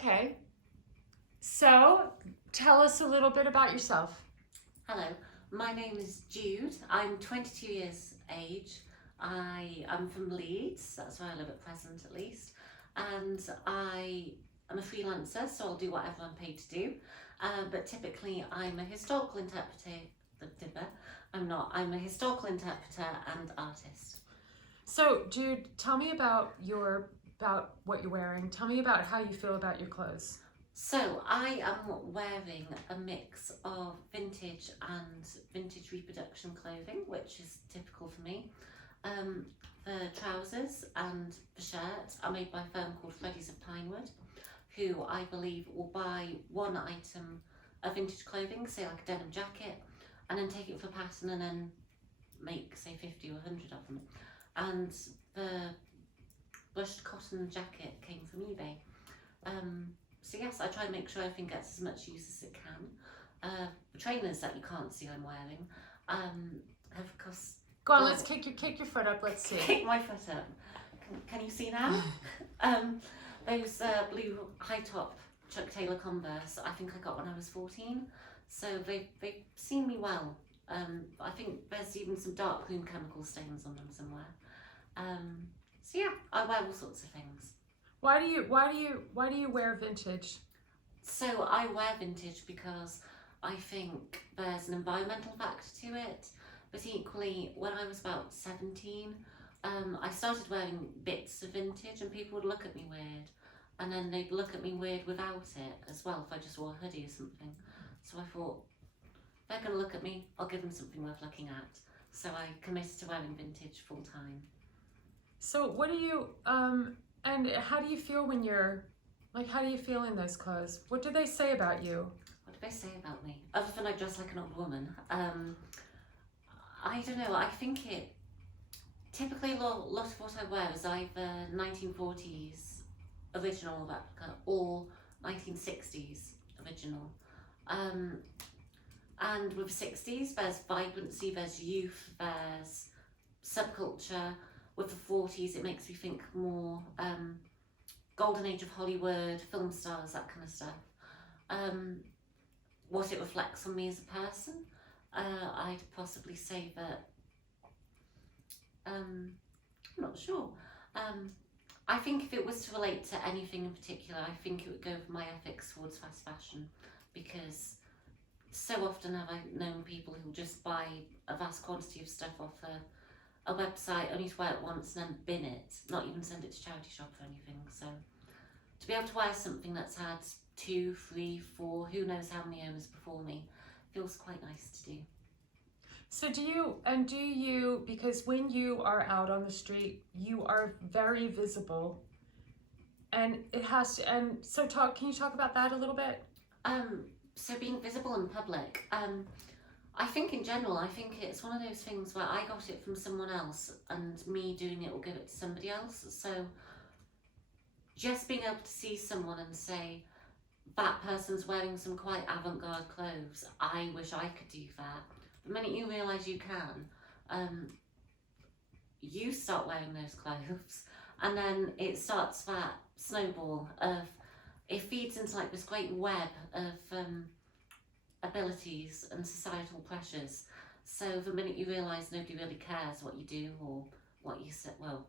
Okay. So, tell us a little bit about yourself. Hello, my name is Jude. I'm 22 years age. I am from Leeds, that's where I live at present at least, and I am a freelancer, so I'll do whatever I'm paid to do. But typically, I'm a historical interpreter. I'm not. I'm a historical interpreter and artist. So, Jude, tell me about what you're wearing. Tell me about how you feel about your clothes. So I am wearing a mix of vintage and vintage reproduction clothing, which is typical for me. Um, the trousers and the shirt are made by a firm called Freddy's of Pinewood, who I believe will buy one item of vintage clothing, say like a denim jacket, and then take it for a pattern and then make say 50 or 100 of them. And the brushed cotton jacket came from eBay. So yes, I try and make sure everything gets as much use as it can. The trainers that you can't see I'm wearing have of course Go on, let's kick your foot up. Let's see. kick my foot up. Can you see now? Those blue high top Chuck Taylor Converse, I think I got when I was 14. So they've seen me well. I think there's even some dark room chemical stains on them somewhere. So yeah, I wear all sorts of things. Why do you wear vintage? So I wear vintage because I think there's an environmental factor to it, but equally when I was about 17, I started wearing bits of vintage and people would look at me weird, and then they'd look at me weird without it as well if I just wore a hoodie or something. So I thought, if they're going to look at me, I'll give them something worth looking at. So I committed to wearing vintage full time. So, what do you and how do you feel when you're like how do you feel in those clothes? What do they say about you? What did they say about me? Other than I dress like an old woman. I don't know, I think it typically a lot of what I wear is either 1940s original replica or 1960s original. And with 60s, there's vibrancy, there's youth, there's subculture. With the 40s, it makes me think more golden age of Hollywood, film stars, that kind of stuff. What it reflects on me as a person, I'd possibly say that I'm not sure. I think if it was to relate to anything in particular, I think it would go for my ethics towards fast fashion, because so often have I known people who just buy a vast quantity of stuff off a website only to wear it once and then bin it, not even send it to charity shop or anything. So to be able to wear something that's had 2, 3, 4, who knows how many owners before me, feels quite nice to do. So do you because when you are out on the street, you are very visible, and it has to. And so can you talk about that a little bit? So being visible in public, I think in general, I think it's one of those things where I got it from someone else and me doing it will give it to somebody else. So just being able to see someone and say, that person's wearing some quite avant-garde clothes, I wish I could do that. The minute you realise you can, you start wearing those clothes, and then it starts that snowball of, it feeds into like this great web of abilities and societal pressures. So the minute you realise nobody really cares what you do or what you say, well,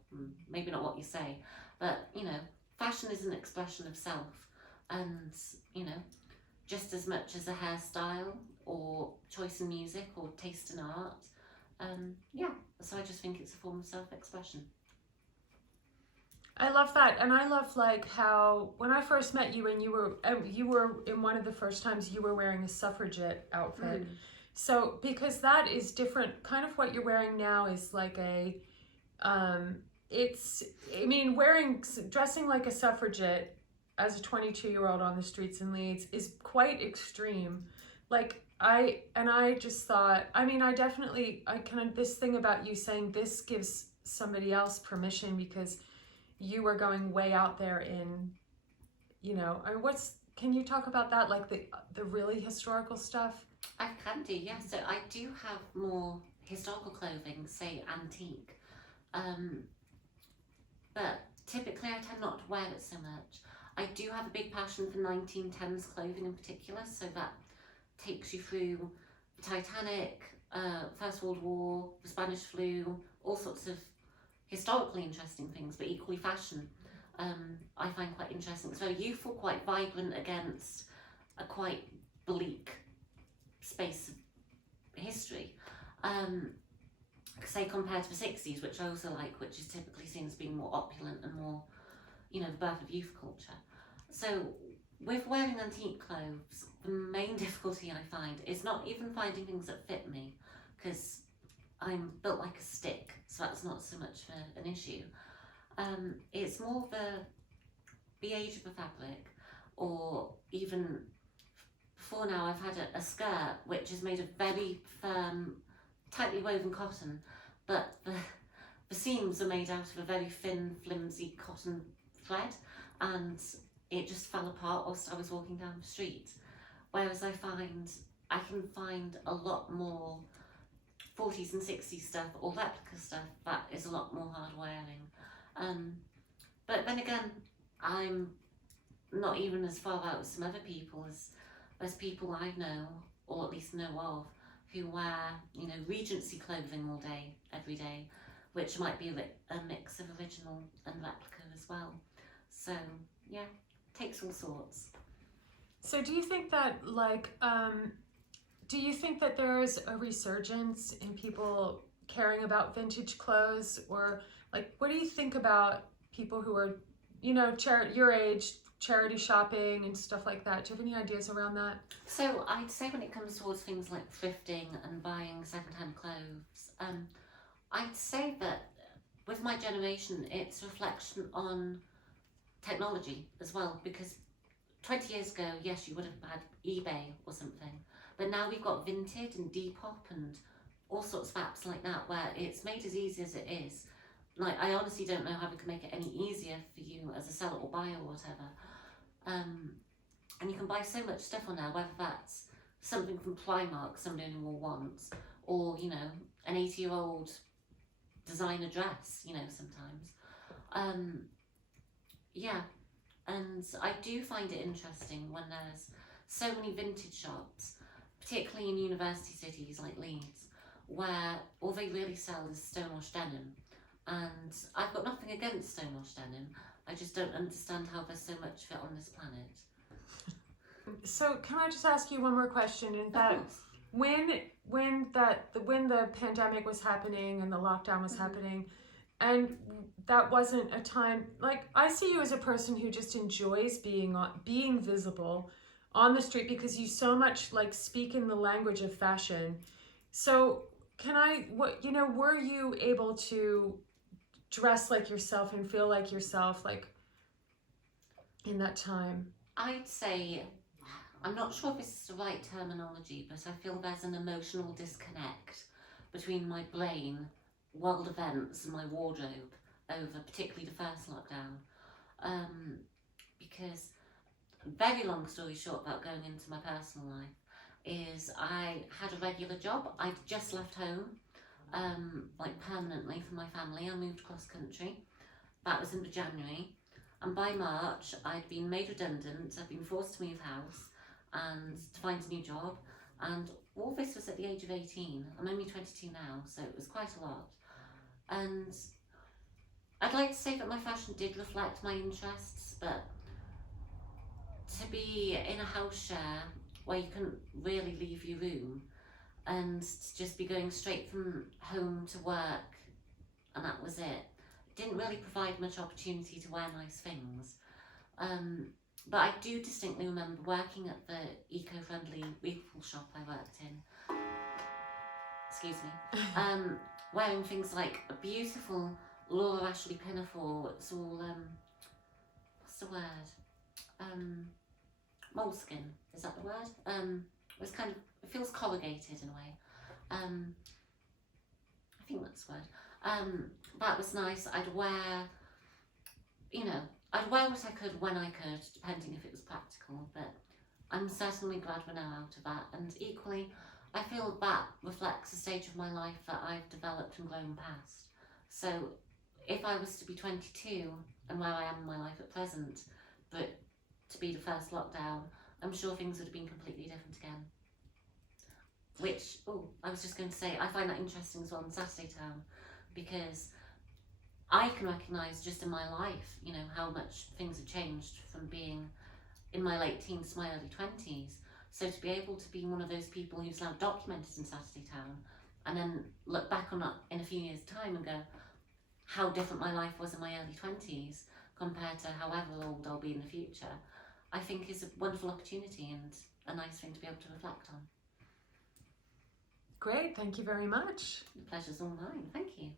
maybe not what you say, but you know, fashion is an expression of self, and you know, just as much as a hairstyle or choice in music or taste in art, yeah. So I just think it's a form of self-expression. I love that, and I love like how when I first met you, and you were in one of the first times you were wearing a suffragette outfit. So because that is different, kind of what you're wearing now is like a, it's I mean dressing like a suffragette as a 22-year-old on the streets in Leeds is quite extreme. Like I just thought, I mean, I kind of this thing about you saying this gives somebody else permission because you were going way out there in, you know, I mean, can you talk about that, like the really historical stuff? I can do, yes. So I do have more historical clothing, say antique, but typically I tend not to wear it so much. I do have a big passion for 1910s clothing in particular, so that takes you through the Titanic, First World War, the Spanish flu, all sorts of historically interesting things, but equally fashion. I find quite interesting. It's very youthful, quite vibrant against a quite bleak space of history. Say compared to the 60s, which I also like, which is typically seen as being more opulent and more, the birth of youth culture. So with wearing antique clothes, the main difficulty I find is not even finding things that fit me, because I'm built like a stick, so that's not so much of an issue. It's more the age of the fabric, or even before now I've had a skirt which is made of very firm, tightly woven cotton, but the seams are made out of a very thin, flimsy cotton thread, and it just fell apart whilst I was walking down the street. Whereas I can find a lot more 40s and 60s stuff or replica stuff that is a lot more hard wearing. But then again, I'm not even as far out as some other people as people I know, or at least know of, who wear, Regency clothing all day, every day, which might be a mix of original and replica as well. So yeah, takes all sorts. So do you think that there's a resurgence in people caring about vintage clothes, or what do you think about people who are, your age, charity shopping and stuff like that? Do you have any ideas around that? So I'd say when it comes towards things like thrifting and buying second-hand clothes, I'd say that with my generation, it's a reflection on technology as well, because 20 years ago, yes, you would have had eBay or something, but now we've got Vinted and Depop and all sorts of apps like that, where it's made as easy as it is. I honestly don't know how we can make it any easier for you as a seller or buyer or whatever. And you can buy so much stuff on there, whether that's something from Primark somebody only wore once, or, an 80-year-old designer dress, sometimes. Yeah, and I do find it interesting when there's so many vintage shops, particularly in university cities like Leeds, where all they really sell is stonewash denim. And I've got nothing against stonewash denim, I just don't understand how there's so much of it on this planet. So can I just ask you one more question? In that, when the pandemic was happening and the lockdown was happening, and that wasn't a time, I see you as a person who just enjoys being visible on the street, because you so much speak in the language of fashion. So were you able to dress like yourself and feel like yourself in that time? I'd say, I'm not sure if this is the right terminology, but I feel there's an emotional disconnect between my brain, world events, and my wardrobe over particularly the first lockdown. Because, very long story short about going into my personal life, is I had a regular job. I'd just left home, permanently from my family. I moved cross country. That was in January. And by March, I'd been made redundant. I'd been forced to move house and to find a new job. And all this was at the age of 18. I'm only 22 now, so it was quite a lot. And I'd like to say that my fashion did reflect my interests, but to be in a house share where you couldn't really leave your room and to just be going straight from home to work and that was it, didn't really provide much opportunity to wear nice things. But I do distinctly remember working at the eco-friendly refill shop I worked in, excuse me, wearing things like a beautiful Laura Ashley pinafore. It's all, what's the word? Moleskin, is that the word? It's kind of, it feels corrugated in a way. I think that's the word. That was nice. I'd wear what I could when I could, depending if it was practical, but I'm certainly glad we're now out of that. And equally, I feel that reflects the stage of my life that I've developed and grown past. So if I was to be 22 and where I am in my life at present, but to be the first lockdown, I'm sure things would have been completely different again. Which, I was just going to say, I find that interesting as well in Saturday Town, because I can recognise just in my life, you know, how much things have changed from being in my late teens to my early 20s. So to be able to be one of those people who's now documented in Saturday Town, and then look back on that in a few years' time and go, how different my life was in my early 20s compared to however old I'll be in the future, I think is a wonderful opportunity and a nice thing to be able to reflect on. Great, thank you very much. The pleasure's all mine. Thank you.